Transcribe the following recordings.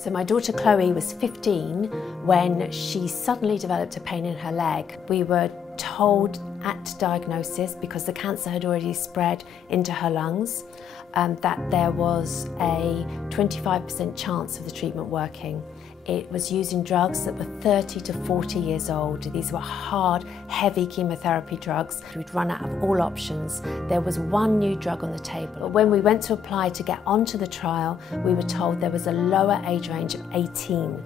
So my daughter Chloe was 15 when she suddenly developed a pain in her leg. We were told at diagnosis, because the cancer had already spread into her lungs, that there was a 25% chance of the treatment working. It was using drugs that were 30 to 40 years old. These were hard, heavy chemotherapy drugs. We'd run out of all options. There was one new drug on the table. When we went to apply to get onto the trial, we were told there was a lower age range of 18.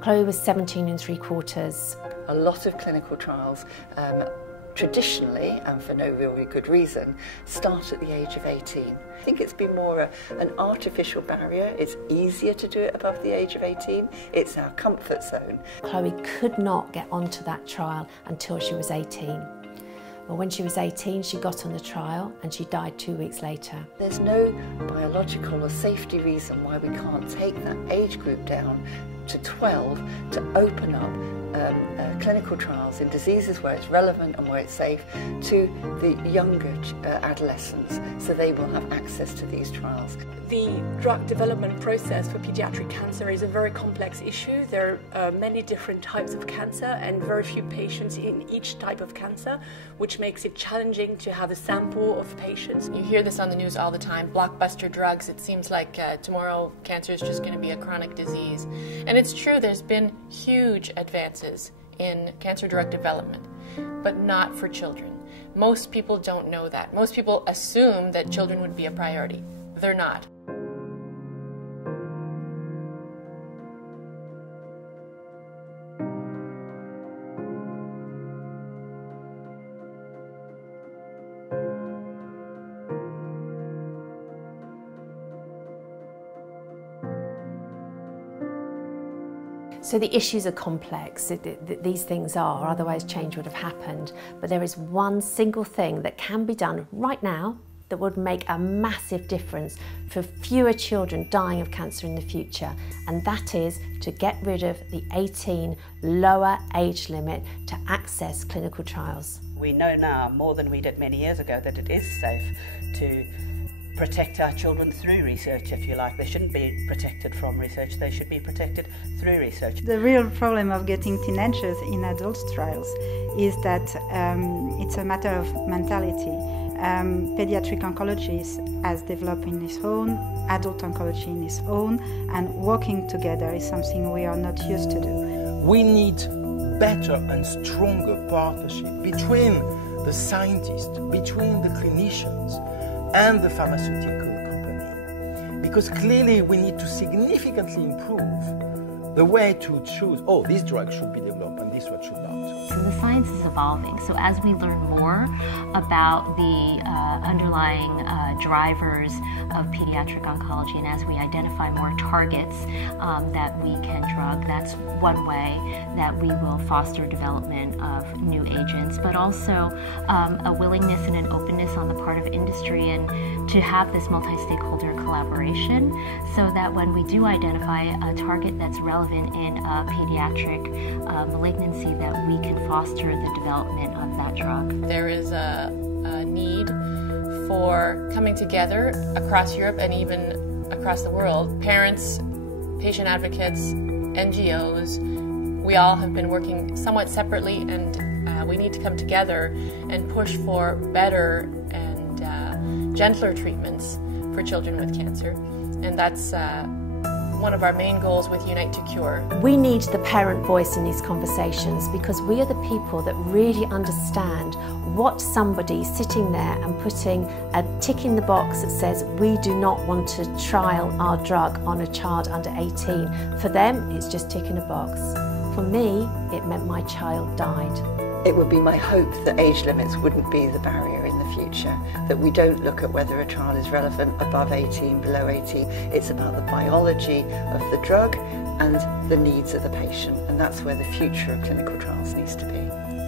Chloe was 17 3/4. A lot of clinical trials traditionally, and for no really good reason, start at the age of 18. I think it's been more an artificial barrier. It's easier to do it above the age of 18. It's our comfort zone. Chloe could not get onto that trial until she was 18. Well, when she was 18, she got on the trial and she died 2 weeks later. There's no biological or safety reason why we can't take that age group down to 12 to open up clinical trials in diseases where it's relevant and where it's safe to the younger adolescents, so they will have access to these trials. The drug development process for pediatric cancer is a very complex issue. There are many different types of cancer and very few patients in each type of cancer, which makes it challenging to have a sample of patients. You hear this on the news all the time, blockbuster drugs. It seems like tomorrow cancer is just going to be a chronic disease. And it's true, there's been huge advances in cancer drug development, but not for children. Most people don't know that. Most people assume that children would be a priority. They're not. So the issues are complex, these things are, otherwise change would have happened. But there is one single thing that can be done right now that would make a massive difference for fewer children dying of cancer in the future, and that is to get rid of the 18 lower age limit to access clinical trials. We know now, more than we did many years ago, that it is safe to protect our children through research, if you like. They shouldn't be protected from research, they should be protected through research. The real problem of getting teenagers in adult trials is that it's a matter of mentality. Pediatric oncology has developed in its own, adult oncology in its own, and working together is something we are not used to do. We need better and stronger partnership between the scientists, between the clinicians, and the pharmaceutical company, because clearly we need to significantly improve the way to choose, oh, this drug should be developed and this one should not. So the science is evolving, so as we learn more about the underlying drivers of pediatric oncology, and as we identify more targets that we can drug, that's one way that we will foster development of new agents, but also a willingness and an openness on the part of industry and to have this multi-stakeholder collaboration, so that when we do identify a target that's relevant in a pediatric malignancy, that we can foster the development of that drug. There is a need for coming together across Europe and even across the world. Parents, patient advocates, NGOs, we all have been working somewhat separately, and we need to come together and push for better and gentler treatments for children with cancer. And that's one of our main goals with Unite to Cure. We need the parent voice in these conversations, because we are the people that really understand what somebody sitting there and putting a tick in the box that says we do not want to trial our drug on a child under 18. For them, it's just ticking a box. For me, it meant my child died. It would be my hope that age limits wouldn't be the barrier in the future, that we don't look at whether a trial is relevant above 18, below 18. It's about the biology of the drug and the needs of the patient, and that's where the future of clinical trials needs to be.